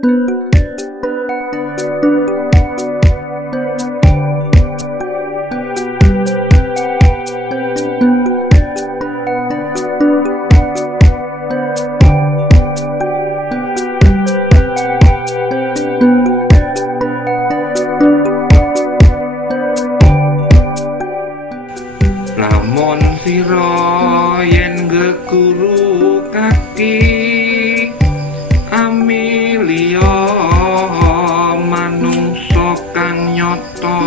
Lamun sira yen geguru kaki amilya manungsa kang nyata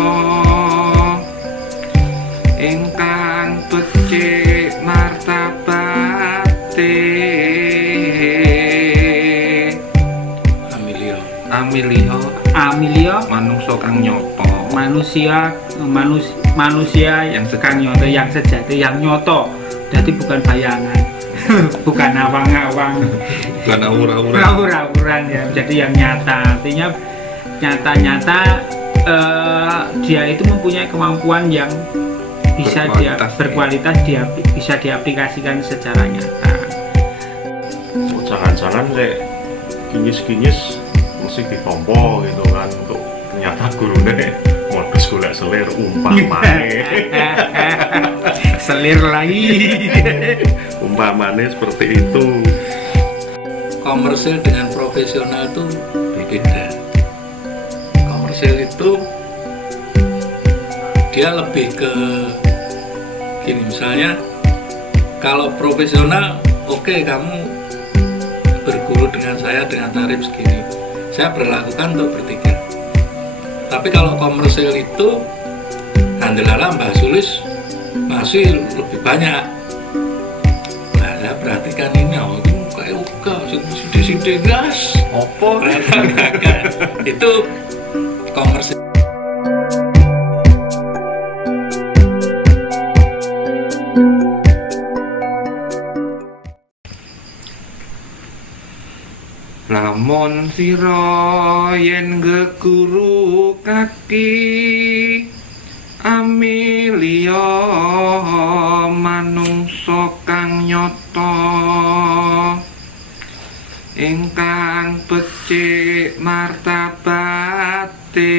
ingkang becik martabate Amilya manungsa kang nyata manusia yang sekarang nyata, yang sejati, yang nyoto. Jadi bukan bayangan, bukan awang-awang, bukan aura-auran ya. Jadi yang nyata, artinya nyata-nyata dia itu mempunyai kemampuan yang bisa berkualitas, dia bisa diaplikasikan secara nyata. Jangan-jangan kayak kinyis-kinyis mesti ditompo gitu kan, untuk ternyata gurunya modus golek selir umpamane. Selir lagi. Umpamane seperti itu. Komersil dengan profesional itu berbeda. Komersil itu dia lebih ke gini, misalnya kalau profesional, oke, kamu berguru dengan saya dengan tarif segini, saya berlakukan untuk bertiga. Tapi kalau komersil itu handelala Mbah Sulis masih lebih banyak. Nah, saya perhatikan ini, itu kayak uga sidi-sidi gas opo itu komersil. Lamun sira yen geguru kaki amilya manungsa kang nyata ingkang becik martabate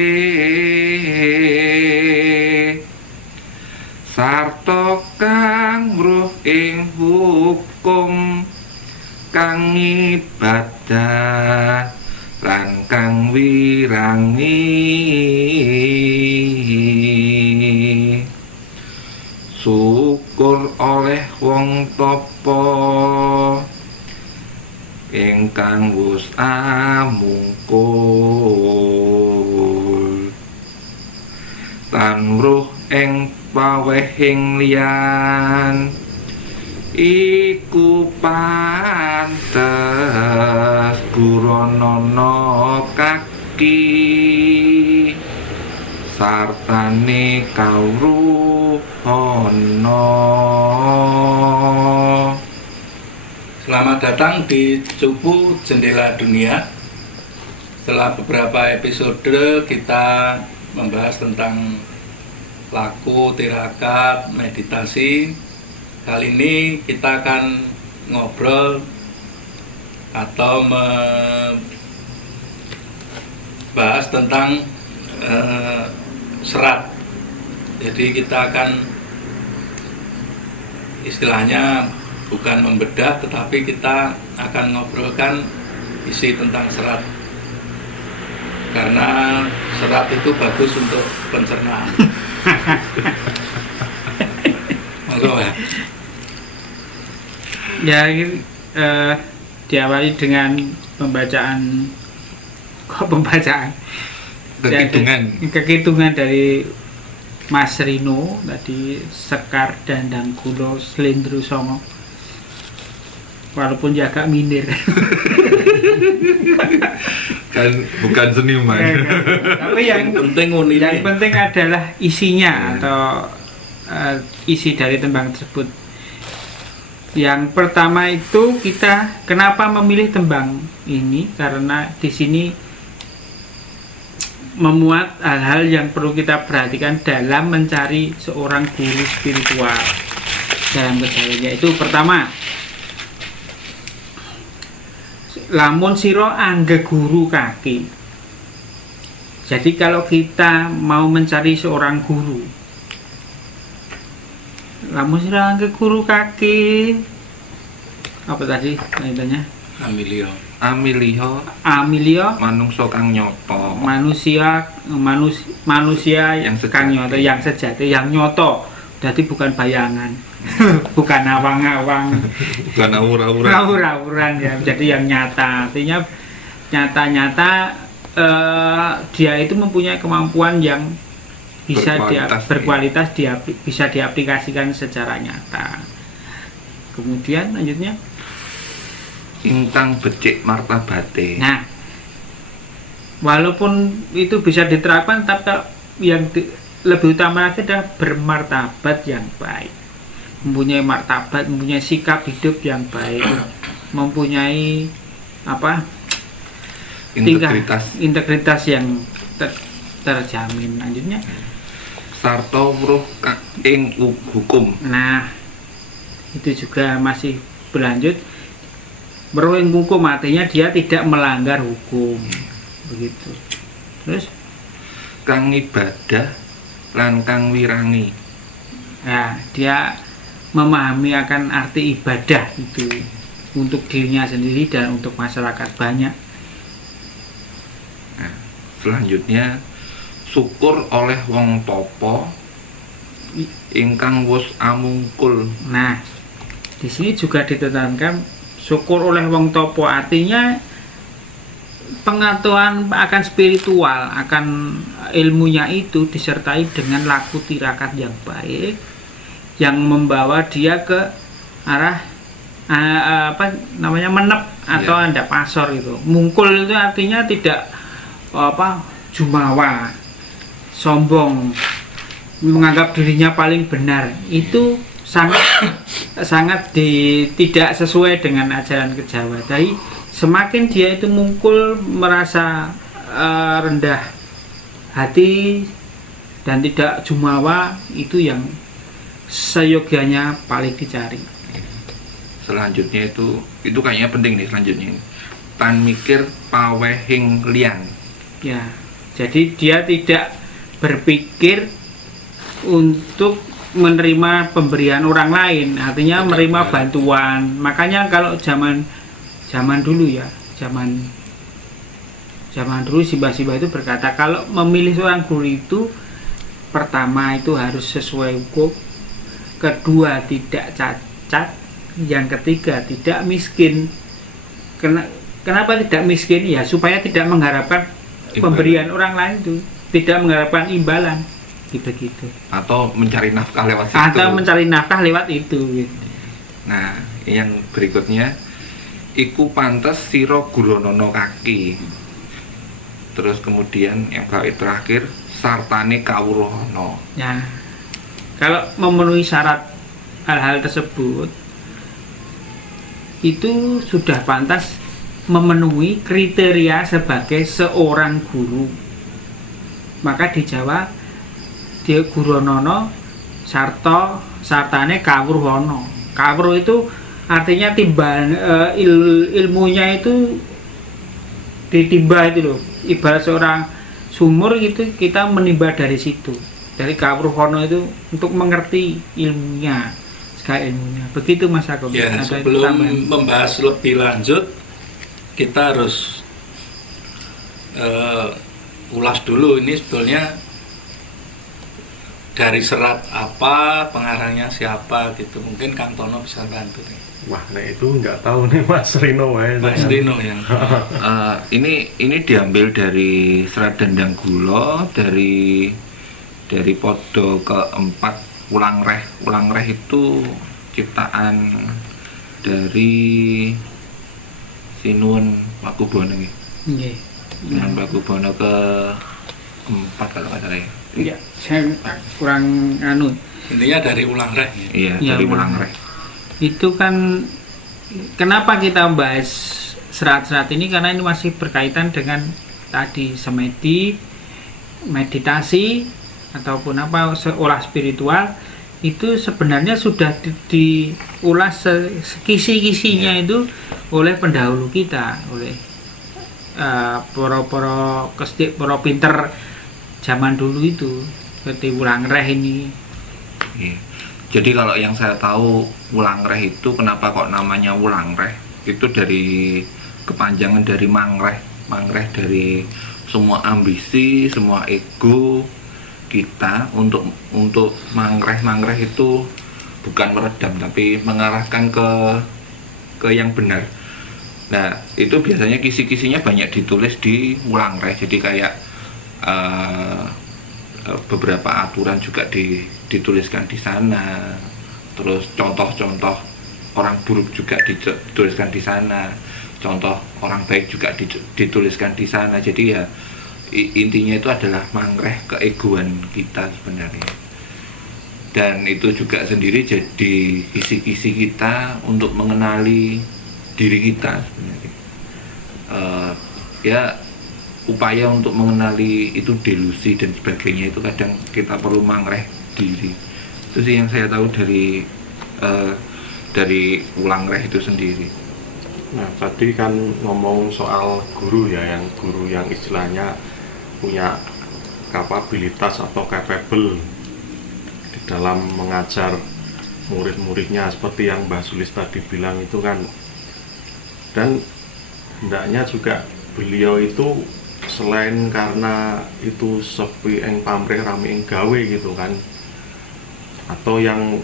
sarta kang ruh ing hukum kang ibadah lan kang wirangi syukur oleh wong tapa ingkang wus amungkul lan ruh ing pawehing liyan iku pantes guranana kaki sartane kawruhana. Selamat datang di Cupu Jendela Dunia. Setelah beberapa episode kita membahas tentang laku, tirakat, meditasi. Kali ini kita akan ngobrol atau membahas tentang serat. Jadi kita akan istilahnya bukan membedah, tetapi kita akan ngobrolkan isi tentang serat. Karena serat itu bagus untuk pencernaan. Monggo ya. Ya, diawali dengan pembacaan kekitungan dari Mas Rino tadi, Sekar Dandang Kula Slendro Songo, walaupun dia agak minir. Kan bukan seniman. Tapi yang penting adalah isinya atau isi dari tembang tersebut. Yang pertama itu, kita kenapa memilih tembang ini, karena di sini memuat hal-hal yang perlu kita perhatikan dalam mencari seorang guru spiritual dalam keseharian. Yaitu pertama, lamun sira angge guru kaki. Jadi kalau kita mau mencari seorang guru, lamun sira angge guru kaki, apa tadi kaitannya? Amilio manungsa kang nyoto. Manusia yang kang nyoto, yang sejati, yang nyoto. Jadi bukan bayangan. Bukan awang-awang, bukan aura-auran ya. Jadi yang nyata, artinya nyata-nyata dia itu mempunyai kemampuan yang bisa berkualitas, bisa diaplikasikan secara nyata. Kemudian lanjutnya ingkang becik martabate. Nah, walaupun itu bisa diterapkan, tapi yang lebih utama lagi adalah bermartabat yang baik, mempunyai martabat, mempunyai sikap hidup yang baik, mempunyai apa, integritas yang terjamin. Lanjutnya sarta weruh ing hukum. Nah, itu juga masih berlanjut. Weruh ing hukum artinya dia tidak melanggar hukum, begitu. Terus kang ibadah lan kang wirangi. Nah, dia memahami akan arti ibadah itu untuk dirinya sendiri dan untuk masyarakat banyak. Nah, selanjutnya syukur oleh wong topo ingkang wus amungkul. Nah, di sini juga ditekankan syukur oleh wong topo, artinya pengetahuan akan spiritual, akan ilmunya itu disertai dengan laku tirakat yang baik yang membawa dia ke arah menep atau anda pasor itu. Mungkul itu artinya tidak jumawa, sombong, menganggap dirinya paling benar. Itu sangat tidak sesuai dengan ajaran Kejawa. Jadi semakin dia itu mungkul, merasa rendah hati dan tidak jumawa, itu yang seyogyanya paling dicari. Selanjutnya itu kayaknya penting nih selanjutnya. Tan mikir pawehing lian. Ya, jadi dia tidak berpikir untuk menerima pemberian orang lain, artinya menerima bantuan. Makanya kalau zaman dulu ya, zaman dulu Simbah-simbah itu berkata kalau memilih seorang guru itu, pertama itu harus sesuai hukum, kedua tidak cacat, yang ketiga tidak miskin. Kenapa tidak miskin? Ya supaya tidak mengharapkan pemberian orang lain itu, tidak mengharapkan imbalan gitu. Atau mencari nafkah lewat itu. Gitu. Nah, yang berikutnya iku pantes sira guronono kaki. Terus kemudian yang terakhir sartane kawruhana. Ya. Kalau memenuhi syarat hal-hal tersebut itu sudah pantas memenuhi kriteria sebagai seorang guru. Maka di Jawa dia guronono sartane kawruhana. Kawruh itu artinya timbal ilmunya itu ditimba itu loh. Ibarat seorang sumur gitu, kita menimba dari situ. Dari kawruhana itu untuk mengerti ilmunya, segala ilmunya. Begitu Mas Agung. Ya, sebelum membahas lebih lanjut, kita harus ulas dulu ini sebetulnya dari serat apa, pengarangnya siapa gitu. Mungkin Kang Tono bisa bantu nih. Wah, nah itu nggak tahu nih Mas Rino. Mas Rino yang ini diambil dari Serat Dendang Gula dari podo keempat Ulang Reh itu ciptaan dari Sinuwun Pakubono nggih. Nggih. Sinuwun Pakubono keempat kalau nggak salah ya. Iya, saya kurang intinya dari Ulang Reh. Iya, dari Ulang Reh. Itu kan kenapa kita membahas serat-serat ini, karena ini masih berkaitan dengan tadi semedi, meditasi ataupun olah spiritual itu sebenarnya sudah diulas sekisi-kisinya itu oleh pendahulu kita, oleh para pinter zaman dulu itu, seperti Wulangreh ini. Jadi kalau yang saya tahu Wulangreh itu kenapa kok namanya Wulangreh, itu dari kepanjangan dari mangreh. Mangreh dari semua ambisi, semua ego kita untuk mangreh itu bukan meredam tapi mengarahkan ke yang benar. Nah, itu biasanya kisi-kisinya banyak ditulis di Wulangreh. Jadi kayak beberapa aturan juga dituliskan di sana. Terus contoh-contoh orang buruk juga dituliskan di sana. Contoh orang baik juga dituliskan di sana. Jadi ya intinya itu adalah mangreh keegoan kita sebenarnya. Dan itu juga sendiri jadi kisi-kisi kita untuk mengenali diri kita sebenarnya. Ya upaya untuk mengenali itu delusi dan sebagainya itu kadang kita perlu mangreh diri. Itu sih yang saya tahu dari Wulangreh itu sendiri. Nah, tadi kan ngomong soal guru ya, yang guru yang istilahnya punya kapabilitas atau capable di dalam mengajar murid-muridnya, seperti yang Mbah Sulis tadi bilang itu kan. Dan hendaknya juga beliau itu selain karena itu sepi ing pamrih rame ing gawe gitu kan, atau yang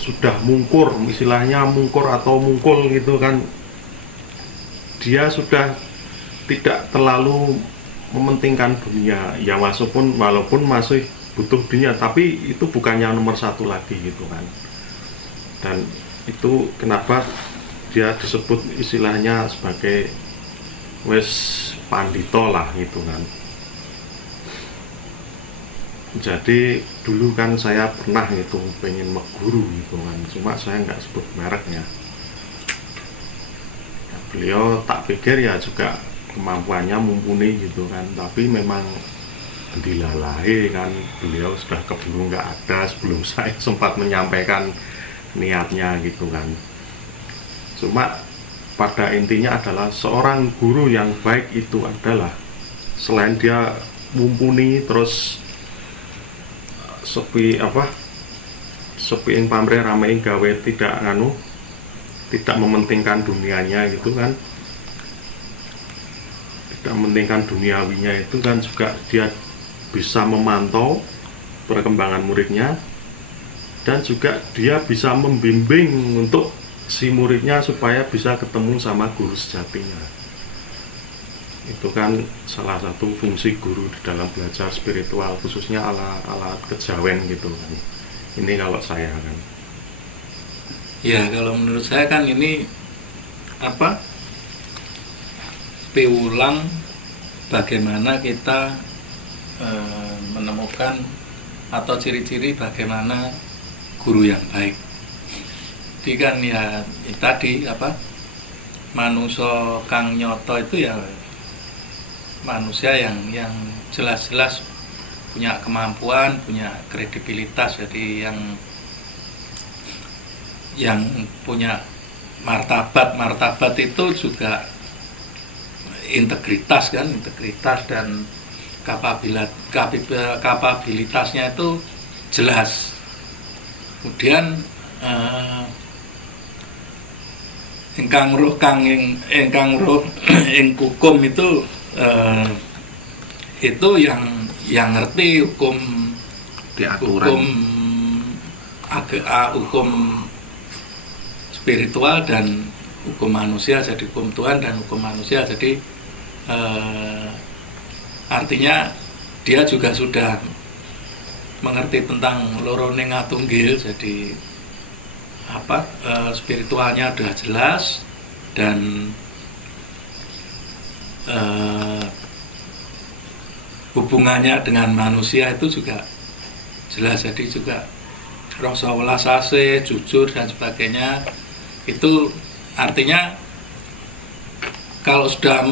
sudah mungkur, istilahnya mungkur atau mungkul gitu kan, dia sudah tidak terlalu mementingkan dunia ya, walaupun masih butuh dunia, tapi itu bukannya nomor satu lagi gitu kan. Dan itu kenapa dia disebut istilahnya sebagai wes pandito lah gitu kan. Jadi dulu kan saya pernah itu pengen meguru gitu kan, cuma saya nggak sebut mereknya. Ya, beliau tak pikir ya juga kemampuannya mumpuni gitu kan, tapi memang dilalahi kan, beliau sudah keburu nggak ada sebelum saya sempat menyampaikan niatnya gitu kan. Cuma pada intinya adalah seorang guru yang baik itu adalah selain dia mumpuni terus sepi ing pamrih rame ing gawe, tidak mementingkan dunianya gitu kan, tidak mementingkan duniawinya itu kan, juga dia bisa memantau perkembangan muridnya dan juga dia bisa membimbing untuk si muridnya supaya bisa ketemu sama guru sejatinya. Itu kan salah satu fungsi guru di dalam belajar spiritual, khususnya ala kejawen gitu kan. Ini kalau saya kan. Ya, kalau menurut saya kan ini piulang bagaimana kita menemukan atau ciri-ciri bagaimana guru yang baik. Jadi kan ya tadi manusia kang nyoto itu ya manusia yang jelas-jelas punya kemampuan, punya kredibilitas, jadi yang punya martabat itu juga integritas kan, integritas dan kapabilitasnya itu jelas. Kemudian ingkang roh ing hukum itu ngerti hukum spiritual dan hukum manusia, jadi hukum Tuhan dan hukum manusia. Jadi artinya dia juga sudah mengerti tentang lorone ngatunggil, jadi spiritualnya sudah jelas dan hubungannya dengan manusia itu juga jelas, jadi juga rasa welas asih, jujur dan sebagainya. Itu artinya kalau sudah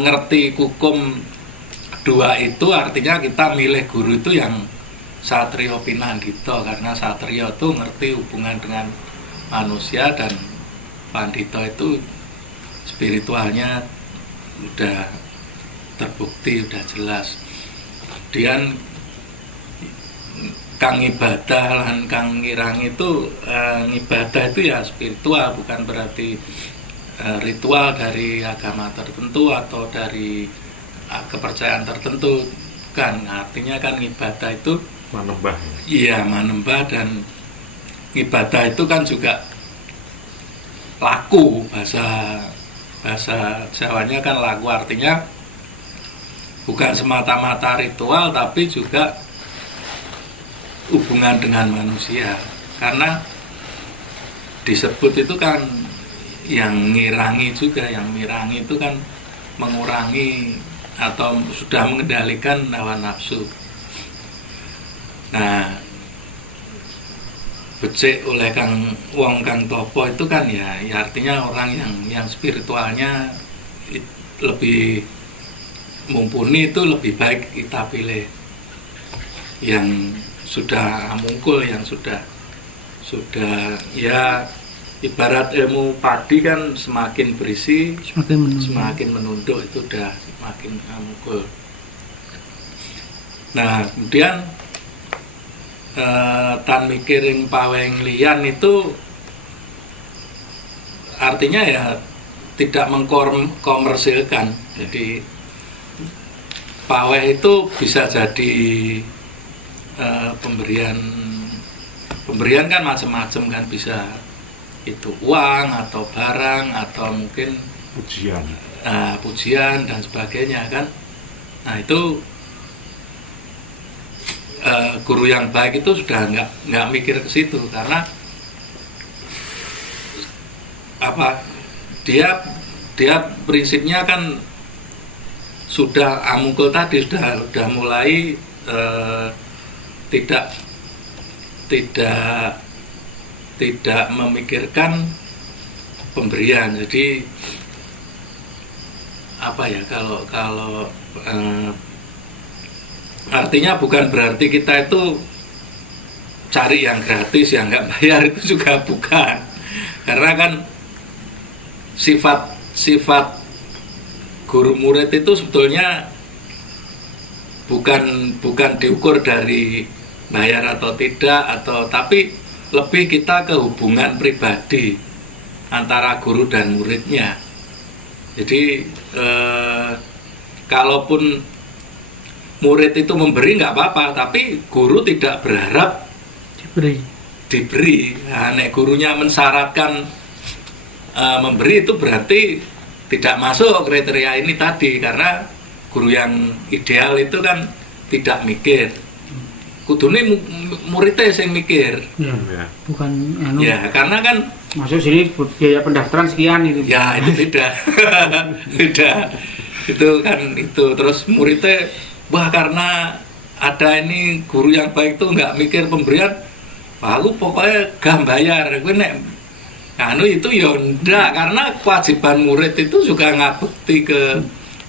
ngerti hukum dua itu, artinya kita milih guru itu yang Satrio Pinanggito, karena Satrio itu ngerti hubungan dengan manusia dan Pandito itu spiritualnya udah terbukti, udah jelas. Kemudian Kang Ibadah lan Kang Ngirang itu ibadah itu ya spiritual, bukan berarti ritual dari agama tertentu atau dari kepercayaan tertentu, kan artinya kan ibadah itu manembah. Iya, manembah, dan ibadah itu kan juga laku, bahasa Jawanya kan laku, artinya bukan semata-mata ritual tapi juga hubungan dengan manusia, karena disebut itu kan yang ngirangi juga, yang mirangi itu kan mengurangi atau sudah mengendalikan hawa nafsu. Nah, becik oleh Kang Topo itu kan ya artinya orang yang spiritualnya lebih mumpuni, itu lebih baik kita pilih yang sudah mungkul, yang sudah ya ibarat ilmu padi kan semakin berisi semakin menunduk, itu udah semakin mungkul. Nah, kemudian tan mikiring paweng liyan itu artinya ya tidak mengkomersilkan. Jadi paweh itu bisa jadi pemberian kan macam-macam kan, bisa itu uang atau barang atau mungkin pujian dan sebagainya kan. Nah, itu guru yang baik itu sudah nggak mikir ke situ, karena apa, dia prinsipnya kan sudah amungkul tadi, sudah mulai tidak memikirkan pemberian. Jadi apa ya, kalau artinya bukan berarti kita itu cari yang gratis, yang nggak bayar, itu juga bukan, karena kan sifat guru murid itu sebetulnya bukan diukur dari bayar atau tidak, tapi lebih kita ke hubungan pribadi antara guru dan muridnya. Jadi kalaupun murid itu memberi nggak apa-apa, tapi guru tidak berharap diberi. Nah, nek gurunya mensyaratkan memberi, itu berarti tidak masuk kriteria ini tadi, karena guru yang ideal itu kan tidak mikir. Kudune muridnya yang mikir. Ya, bukan ya, karena kan masuk sini biaya pendaftaran sekian itu. Ya, itu beda. Beda. Itu kan itu, terus muridnya wah, karena ada ini guru yang baik tuh nggak mikir pemberian, aku pokoknya gak bayar. Gue nek itu ya ndak, karena kewajiban murid itu juga ngabekti ke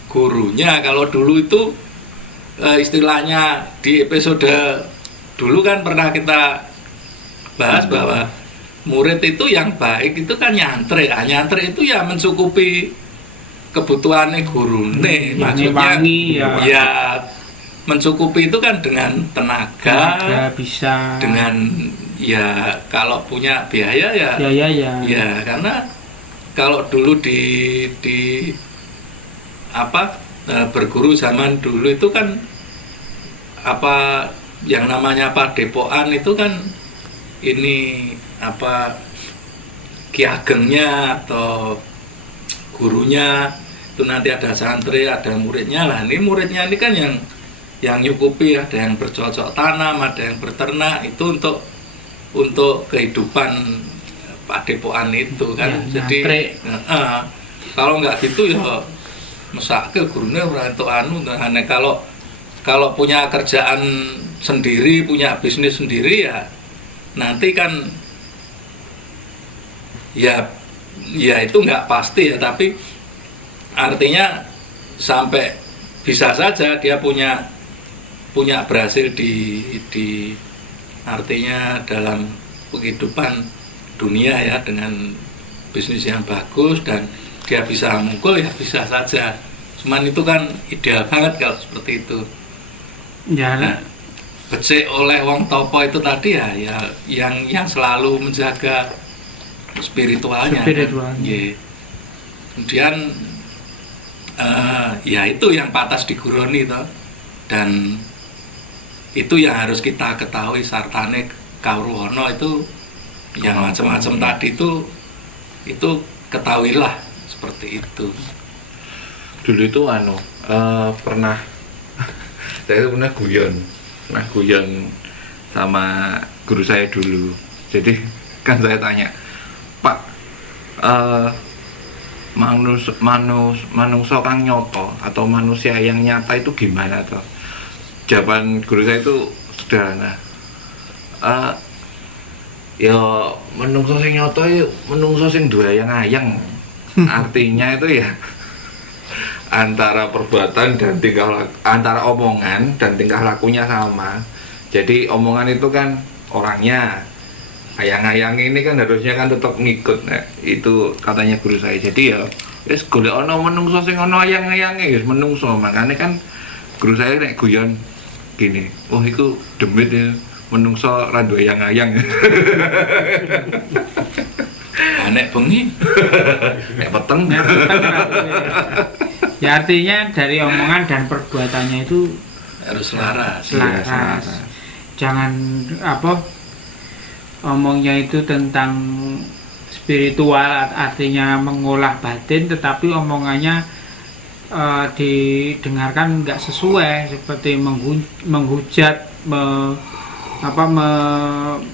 gurunya. Kalau dulu itu istilahnya di episode dulu kan pernah kita bahas bahwa murid itu yang baik itu kan nyantri. Nyantri itu ya mencukupi kebutuhannya guru nih, maksudnya ya mencukupi itu kan dengan tenaga bisa, dengan ya kalau punya biaya ya karena kalau dulu di apa berguru zaman dulu itu kan apa yang namanya padepokan itu kan ini apa ki agengnya atau gurunya itu nanti ada santri, ada muridnya lah. Ini muridnya ini kan yang nyukupi, ada yang bercocok tanam, ada yang berternak, itu untuk kehidupan padepokan itu kan ya. Jadi kalau nggak gitu ya mesake gurunya ora entuk aneh. Kalau punya kerjaan sendiri, punya bisnis sendiri ya nanti kan ya itu nggak pasti ya, tapi artinya sampai bisa saja dia punya punya berhasil di artinya dalam kehidupan dunia ya, dengan bisnis yang bagus dan dia bisa mukul ya bisa saja. Cuman itu kan ideal banget kalau seperti itu. Ya. Nah, becik oleh wong topo itu tadi ya yang selalu menjaga spiritualnya. Kan? Yeah. Kemudian ya itu yang patas diguroni toh. Dan itu yang harus kita ketahui, sartane kawruhana itu yang macam-macam tadi itu ketahuilah seperti itu. Dulu itu pernah saya pernah guyon sama guru saya dulu. Jadi kan saya tanya, Pak, manungsa kang nyoto atau manusia yang nyata itu gimana toh? Jawaban guru saya itu sederhana. Ya menungso sing nyoto ya menungso sing duayang-ayang. Artinya itu ya antara perbuatan dan antara omongan dan tingkah lakunya sama. Jadi omongan itu kan orangnya, ayang-ayang ini kan harusnya kan tetap ngikut. Nah, itu katanya guru saya. Jadi ya wis golek ana menungso sing ana ayang-ayange wis menungso. Makanya kan guru saya nek guyon gini, oh itu demit ya menungso ra duwe ayang-ayang. Nek bengi nek peteng. Ya artinya dari omongan dan perbuatannya itu harus selaras. Jangan omongnya itu tentang spiritual, artinya mengolah batin, tetapi omongannya didengarkan nggak sesuai, seperti menghujat,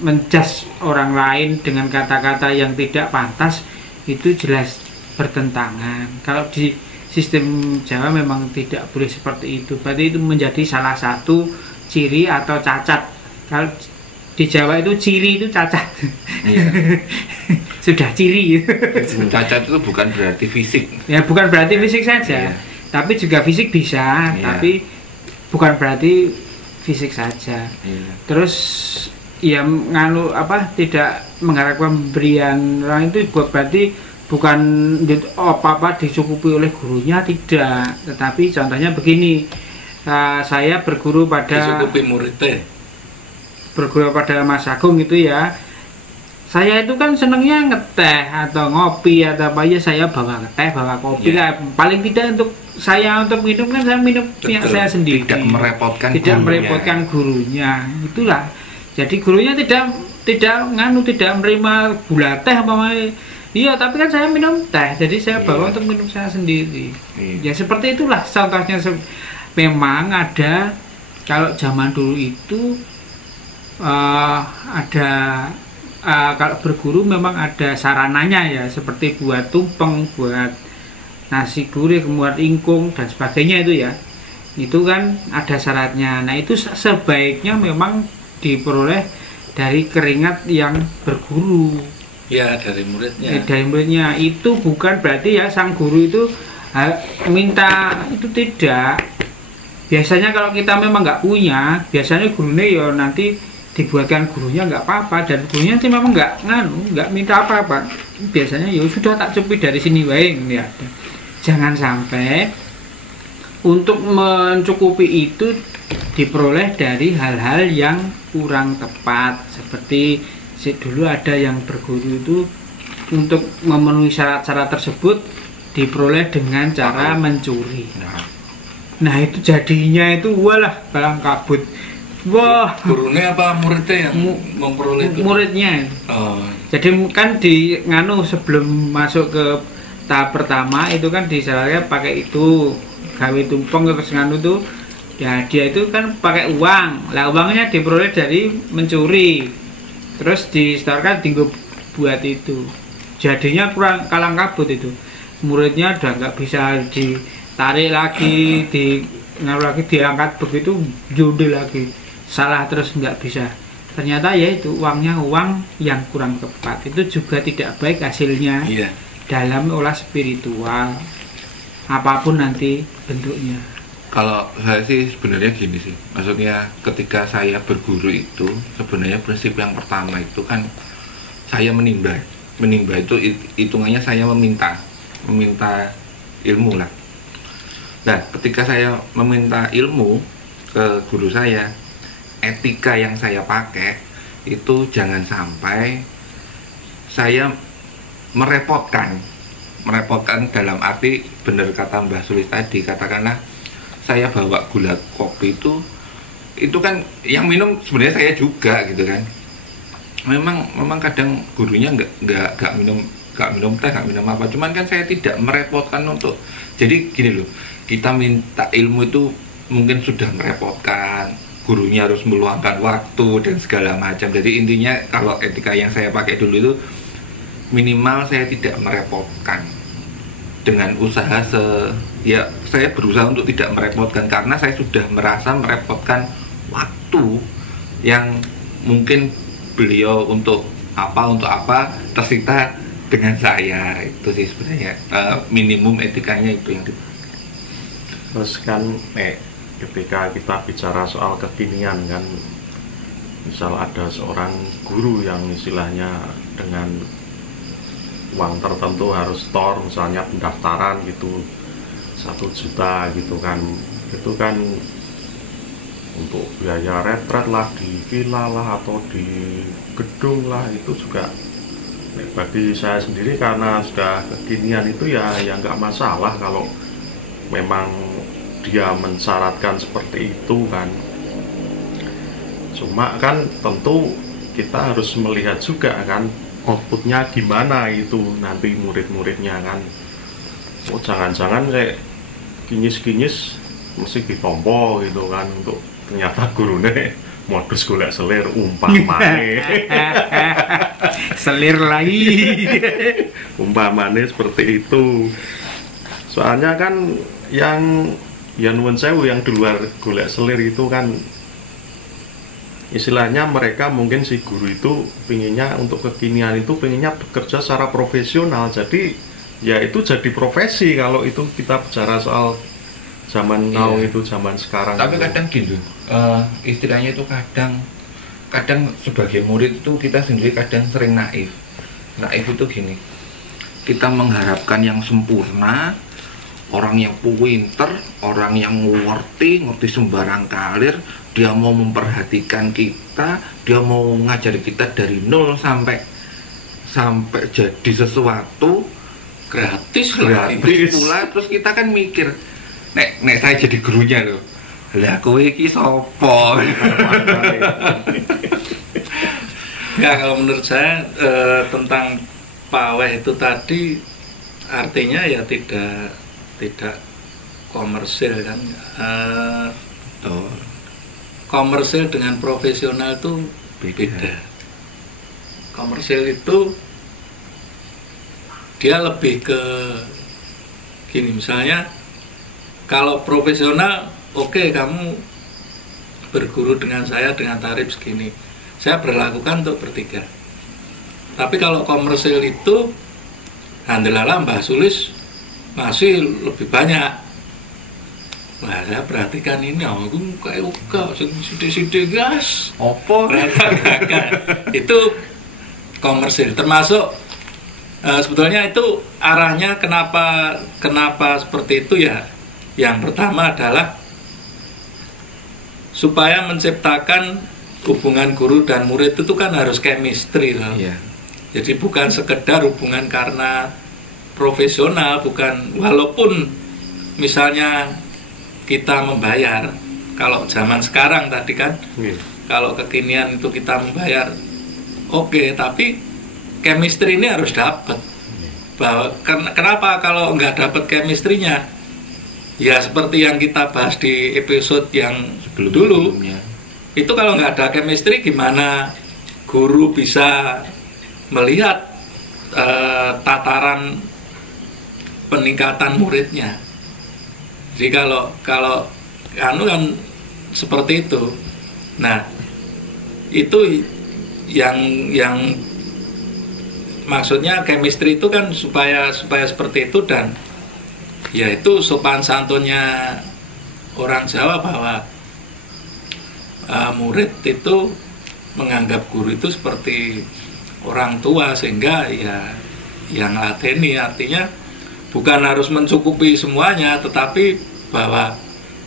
menjas orang lain dengan kata-kata yang tidak pantas, itu jelas bertentangan. Kalau di sistem Jawa memang tidak boleh seperti itu. Berarti itu menjadi salah satu ciri atau cacat. Kalau di Jawa itu ciri itu cacat. Iya. Sudah ciri. Cacat itu bukan berarti fisik. Ya bukan berarti fisik saja. Iya. Tapi juga fisik bisa. Iya. Tapi bukan berarti fisik saja. Iya. Terus ya tidak mengharapkan pemberian orang itu berarti bukan apa-apa dicukupi oleh gurunya, tidak. Tetapi contohnya begini, saya berguru pada dicukupi muridnya. Berguru pada Mas Agung itu ya, saya itu kan senangnya ngeteh atau ngopi atau apa ya, saya bawa teh, bawa kopi lah. Paling tidak untuk minum kan saya minum punya saya sendiri. Tidak merepotkan gurunya. Itulah. Jadi gurunya tidak menerima gula teh apa. Iya, tapi kan saya minum teh, jadi saya bawa untuk minum saya sendiri. Ya seperti itulah contohnya. Memang ada, kalau zaman dulu itu kalau berguru memang ada sarananya ya, seperti buat tumpeng, buat nasi gurih, buat ingkung dan sebagainya itu ya. Itu kan ada syaratnya. Nah itu sebaiknya memang diperoleh dari keringat yang berguru. Ya, dari muridnya. Dari muridnya. Itu bukan berarti ya sang guru itu minta, itu tidak. Biasanya kalau kita memang nggak punya, biasanya gurunya ya nanti dibuatkan gurunya nggak apa-apa, dan gurunya sih memang nggak minta apa-apa. Biasanya ya sudah tak cukupi dari sini wae ya. Jangan sampai untuk mencukupi itu diperoleh dari hal-hal yang kurang tepat. Seperti dulu ada yang berguru itu untuk memenuhi syarat-syarat tersebut diperoleh dengan cara mencuri. Nah itu jadinya itu walah balang kabut. Wah, gurunya apa muridnya yang memperoleh itu? Muridnya. Oh. Jadi kan sebelum masuk ke tahap pertama itu kan disyaratkan pakai itu gawe tumpeng terus itu ya, dia itu kan pakai uang. Lah uangnya diperoleh dari mencuri. Terus disetorkan tinggal buat itu. Jadinya kurang kalang kabut itu. Muridnya udah nggak bisa ditarik lagi, diangkat begitu judi lagi. Salah terus nggak bisa. Ternyata ya itu uangnya uang yang kurang tepat. Itu juga tidak baik hasilnya. Dalam olah spiritual apapun nanti bentuknya. Kalau saya sih sebenarnya gini sih, maksudnya ketika saya berguru itu sebenarnya prinsip yang pertama itu kan saya menimba itu hitungannya saya meminta ilmu lah. Nah, ketika saya meminta ilmu ke guru saya, etika yang saya pakai itu jangan sampai saya merepotkan dalam arti benar kata Mbah Sulis tadi, katakanlah saya bawa gula kopi itu kan yang minum sebenarnya saya juga gitu kan. Memang kadang gurunya nggak minum teh, nggak minum apa, cuman kan saya tidak merepotkan untuk, jadi gini loh, kita minta ilmu itu mungkin sudah merepotkan, gurunya harus meluangkan waktu dan segala macam. Jadi intinya kalau etika yang saya pakai dulu itu minimal saya tidak merepotkan dengan usaha ya saya berusaha untuk tidak merepotkan, karena saya sudah merasa merepotkan waktu yang mungkin beliau untuk apa tersita dengan saya. Itu sih sebenarnya minimum etikanya itu yang dipakai. Terus kan ketika kita bicara soal kekinian kan, misal ada seorang guru yang istilahnya dengan uang tertentu harus store, misalnya pendaftaran gitu 1 juta gitu kan, itu kan untuk biaya retret lah di villa lah atau di gedung lah, itu juga bagi saya sendiri karena sudah kekinian itu ya nggak masalah kalau memang dia mensyaratkan seperti itu kan. Cuma kan tentu kita harus melihat juga kan outputnya gimana itu nanti murid-muridnya kan. Oh jangan-jangan kayak kinyis-kinyis mesti ditompo gitu kan, untuk ternyata gurunya modus golek selir umpamane. Selir lagi. Umpamane seperti itu. Soalnya kan yang nuwun sewu yang di luar golek selir itu kan istilahnya mereka mungkin si guru itu pinginnya untuk kekinian itu pinginnya bekerja secara profesional, jadi ya itu jadi profesi kalau itu kita bicara soal zaman now itu zaman sekarang. Tapi kadang gitu istilahnya itu kadang sebagai murid itu kita sendiri kadang sering naif itu gini, kita mengharapkan yang sempurna, orang yang pinter, orang yang ngerti sembarang kalir, dia mau memperhatikan kita, dia mau ngajari kita dari nol sampai jadi sesuatu gratis pula. Terus kita kan mikir, nek saya jadi gurunya loh, lah kowe iki sapa? Ya kalau menurut saya tentang paweh itu tadi artinya ya tidak komersil kan. Komersil dengan profesional itu beda. Komersil itu dia lebih ke gini, misalnya kalau profesional, oke, kamu berguru dengan saya dengan tarif segini, saya berlakukan untuk bertiga. Tapi kalau komersil itu alhamdulillah Mbah Sulis masih lebih banyak. Nah, saya perhatikan ini, aku kayak sidik-sidik gas. Opo? Itu komersil, termasuk sebetulnya itu arahnya kenapa seperti itu ya. Yang pertama adalah supaya menciptakan hubungan guru dan murid itu kan harus chemistry loh. Yeah. Jadi bukan sekedar hubungan karena profesional, bukan, walaupun misalnya kita membayar, kalau zaman sekarang tadi kan, kalau kekinian itu kita membayar, oke, tapi chemistry ini harus dapat. Bahwa kenapa kalau nggak dapat chemistry-nya? Ya seperti yang kita bahas di episode yang dulu. Itu kalau nggak ada chemistry, gimana guru bisa melihat tataran peningkatan muridnya? Jadi kalau kan seperti itu. Nah, itu yang maksudnya chemistry itu kan supaya seperti itu, dan ya itu sopan santunnya orang Jawa bahwa murid itu menganggap guru itu seperti orang tua, sehingga ya yang lateni, artinya bukan harus mencukupi semuanya, tetapi bahwa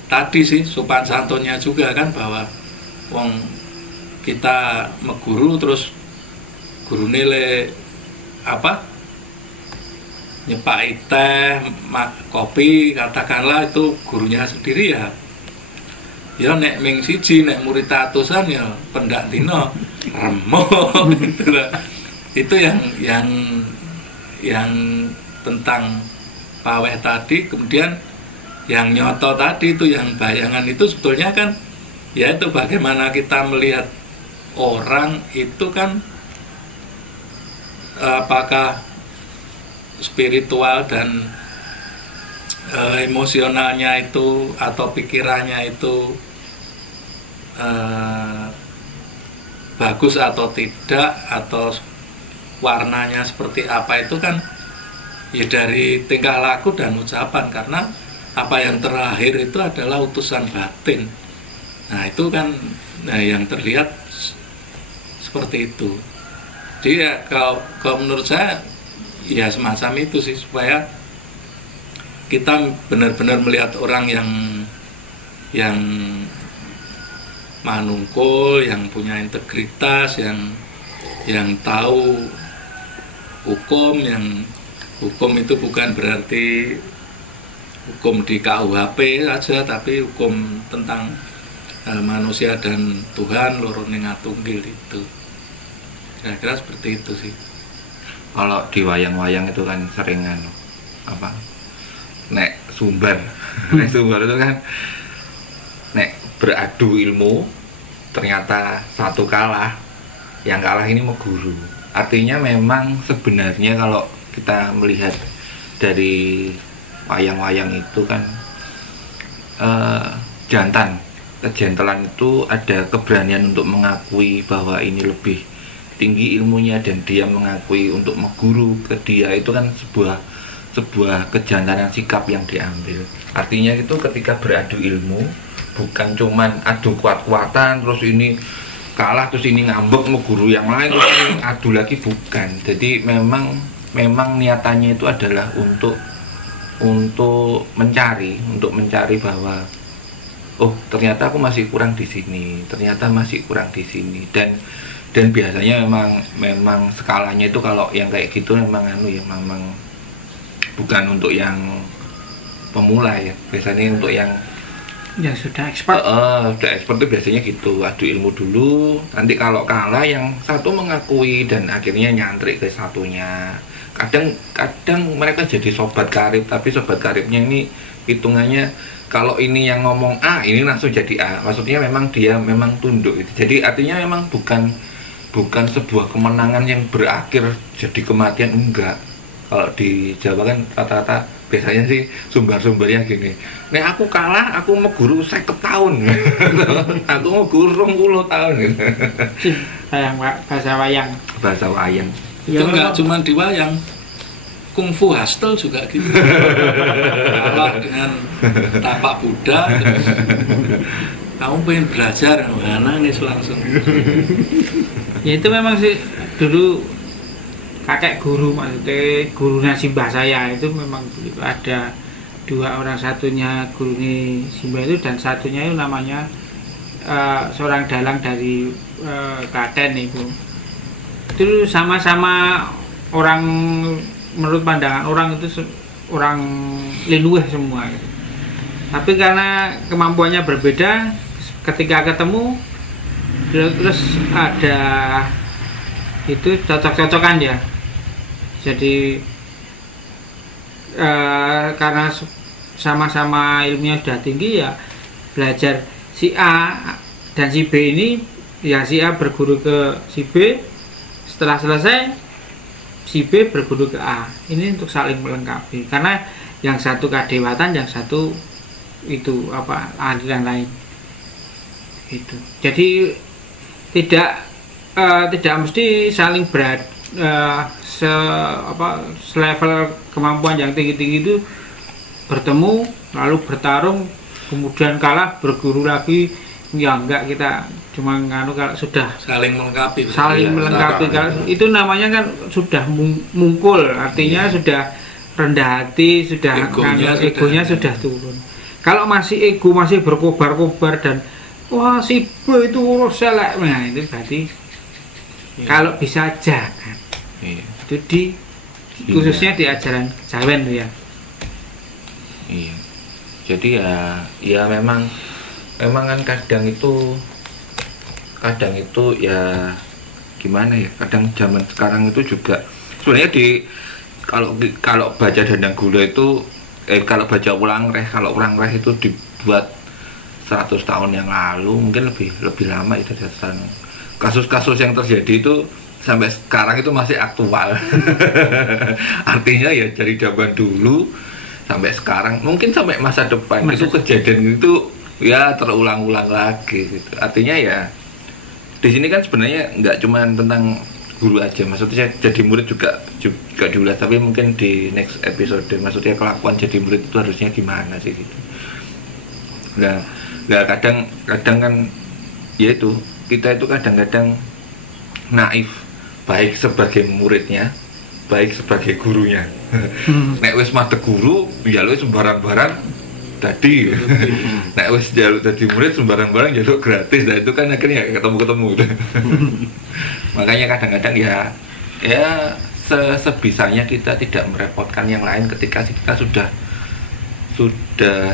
tadi sih sopan santunnya juga kan, bahwa wong kita meguru terus guru nilai apa nyepai teh, kopi, katakanlah itu gurunya sendiri ya nek ming siji, nek murid atusan ya pendak dino remo gitu loh. Itu yang tentang paweh tadi. Kemudian yang nyoto tadi itu, yang bayangan itu sebetulnya kan ya itu bagaimana kita melihat orang itu kan, apakah spiritual dan emosionalnya itu atau pikirannya itu bagus atau tidak, atau warnanya seperti apa, itu kan ya dari tingkah laku dan ucapan, karena apa yang terakhir itu adalah utusan batin. Nah itu kan yang terlihat seperti itu. Jadi ya, kalau menurut saya ya semacam itu sih, supaya kita benar-benar melihat orang yang manungkul, yang punya integritas, yang tahu hukum, yang hukum itu bukan berarti hukum di KUHP saja, tapi hukum tentang manusia dan Tuhan, lorone ngatunggil itu. Kira-kira seperti itu sih. Kalau di wayang-wayang itu kan seringan apa? Nek sumber, nek sumber itu kan nek beradu ilmu, ternyata satu kalah, yang kalah ini meguru. Artinya memang sebenarnya kalau kita melihat dari wayang-wayang itu kan jantan, kejentelan itu ada keberanian untuk mengakui bahwa ini lebih tinggi ilmunya, dan dia mengakui untuk meguru ke dia, itu kan sebuah kejantanan sikap yang diambil. Artinya itu ketika beradu ilmu bukan cuman adu kuat-kuatan terus ini kalah terus ini ngambek meguru yang lain terus ini adu lagi, bukan. Jadi memang niatannya itu adalah untuk mencari bahwa oh ternyata aku masih kurang di sini, ternyata masih kurang di sini, dan biasanya memang skalanya itu kalau yang kayak gitu memang memang bukan untuk yang pemula ya, biasanya untuk yang sudah expert. Sudah expert itu biasanya gitu, adu ilmu dulu, nanti kalau kalah yang satu mengakui dan akhirnya nyantri ke satunya. Kadang mereka jadi sobat karib, tapi sobat karibnya ini hitungannya kalau ini yang ngomong A ini langsung jadi A, maksudnya memang dia memang tunduk gitu. Jadi artinya memang bukan sebuah kemenangan yang berakhir jadi kematian, enggak. Kalau di Jawa kan rata-rata biasanya sih sumber-sumbernya gini, nek aku kalah aku meguru 50 tahun aku meguru 20 tahun gitu. Bahasa wayang itu enggak cuma di wayang, kungfu hustle juga gitu. Kalah dengan tapak Buddha kamu pengen belajar, nangis langsung. Ya itu memang sih dulu kakek guru, maksudnya gurunya Simbah saya itu memang ada dua orang, satunya gurunya Simbah itu dan satunya itu namanya seorang dalang dari Klaten itu sama-sama orang, menurut pandangan orang itu orang leluheh semua gitu. Tapi karena kemampuannya berbeda, ketika ketemu terus ada itu cocok-cocokan ya. Jadi karena sama-sama ilmunya sudah tinggi ya, belajar si A dan si B ini ya, si A berguru ke si B, setelah selesai si B berguru ke A. Ini untuk saling melengkapi, karena yang satu kadewatan, yang satu itu aliran lain itu. Jadi tidak mesti saling berat, selevel kemampuan yang tinggi-tinggi itu bertemu lalu bertarung kemudian kalah berguru lagi, ya enggak, kita cuma nganu kalau sudah saling melengkapi. Kalau itu namanya kan sudah mungkul, artinya sudah rendah hati, sudah egonya sudah turun. Kalau masih ego masih berkobar-kobar dan wah si B itu urus selek, nah itu berarti kalau bisa aja kan. Itu khususnya di ajaran kejawen tuh ya. Iya. Jadi ya memang kan kadang itu ya gimana ya, kadang zaman sekarang itu juga sebenarnya kalau baca Dandang Gula itu kalau baca ulang reh itu dibuat 100 tahun yang lalu, mungkin lebih lama itu. Kasus-kasus yang terjadi itu sampai sekarang itu masih aktual. Artinya ya dari zaman dulu sampai sekarang, mungkin sampai masa depan itu kejadian itu ya terulang-ulang lagi gitu. Artinya ya di sini kan sebenarnya nggak cuma tentang guru aja, maksudnya jadi murid juga diulas, tapi mungkin di next episode maksudnya kelakuan jadi murid itu harusnya gimana sih gitu. Nah kadang kan ya itu kita itu kadang-kadang naif, baik sebagai muridnya, baik sebagai gurunya. Nek wis mate guru ya lu sembarang-barang tadi. Nek wis jaluk dadi murid sembarang-barang jaluk gratis, nah itu kan akhirnya ketemu gitu. Makanya kadang-kadang ya sebisanya kita tidak merepotkan yang lain ketika kita sudah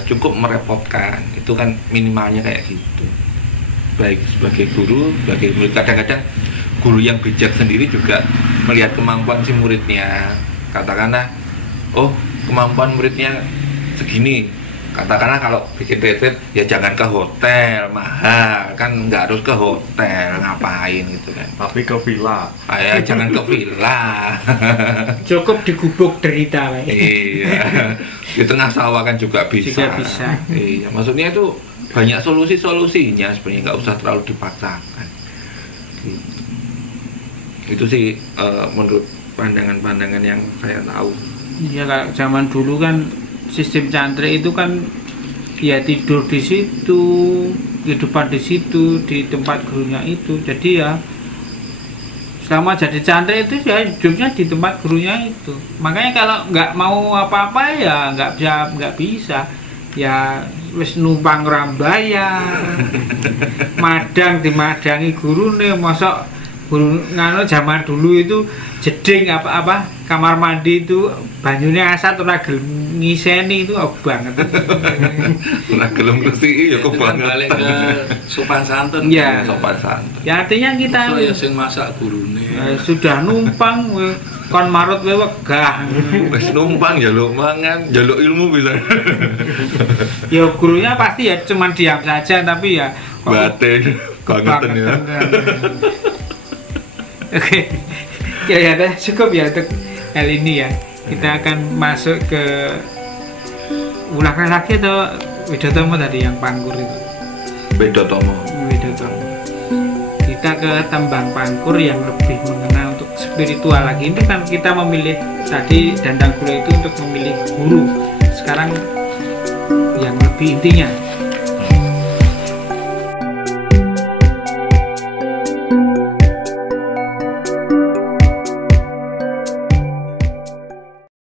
cukup merepotkan. Itu kan minimalnya kayak gitu. Baik sebagai guru, sebagai murid. Kadang-kadang guru yang bijak sendiri juga melihat kemampuan si muridnya. Katakanlah, oh kemampuan muridnya segini. Katakanlah kalau bikin retreat ya jangan ke hotel mahal, kan nggak harus ke hotel, ngapain gitu kan. Tapi ke villa. Ya jangan ke villa. Cukup di gubuk derita. Iya. Di tengah sawah kan juga bisa. Iya, maksudnya itu banyak solusinya sebenarnya, nggak usah terlalu dipaksakan. Itu sih menurut pandangan-pandangan yang saya tahu. Iya, kalau zaman dulu kan sistem cantrik itu kan ya tidur di situ, kehidupan di situ, di tempat gurunya itu. Jadi ya selama jadi cantrik itu ya hidupnya di tempat gurunya itu. Makanya kalau nggak mau apa-apa ya nggak bisa. Ya wis numpang rambayar, madang dimadangi guru nih, mosok guru ngano zaman dulu itu jeding apa kamar mandi itu banyunya asat ora gelem ngiseni, itu banget. Ora gelem ngresiki ya kok banget. Balik ke sopan santun. Ya, sopan santun. Ya artinya kita ya sing masak gurune. Sudah numpang kon marut we wegah. Wis numpang njaluk mangan, njaluk ilmu bisa. Ya gurunya pasti ya cuma diam saja, tapi ya batin bangetan ya. Oke, ya cukup ya untuk kali ini ya. Kita akan masuk ke ulang lagi atau Widotomo tadi yang Pangkur itu. Widotomo. Kita ke Tembang Pangkur yang lebih mengenal untuk spiritual lagi. Itu kan kita memilih tadi Dandang Gula itu untuk memilih guru. Sekarang yang lebih intinya